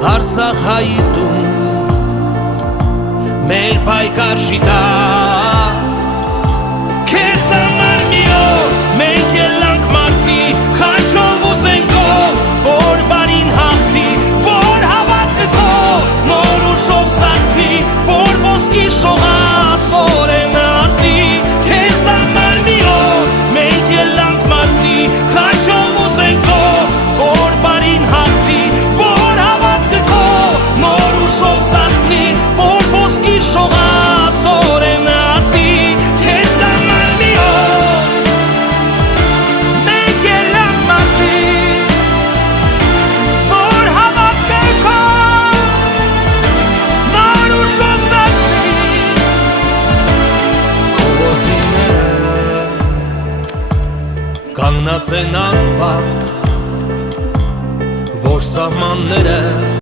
Արցախ հայտում մեր պայքար շիտա քեզ համար մի օր մենք ելանք մարտի խաչով ու զենքով որ բարին հաղթի որ հավատքը քո նոր ուժով սարքվի որ ոսկի շողաց օրենը արտի քեզ համար մի օր մենք ելանք մարտի խաչով ու զենքով որ բարին հաղթի որ հավատքը քո նոր ուժով սարքվի որ ոսկի շողաց օրենը արտի քեզ համար մի օր մենք ելանք մարտի որ հավատքը քո նոր ուժով սարքվի քո ոտիները կանգնած են անվախ որ սահմանները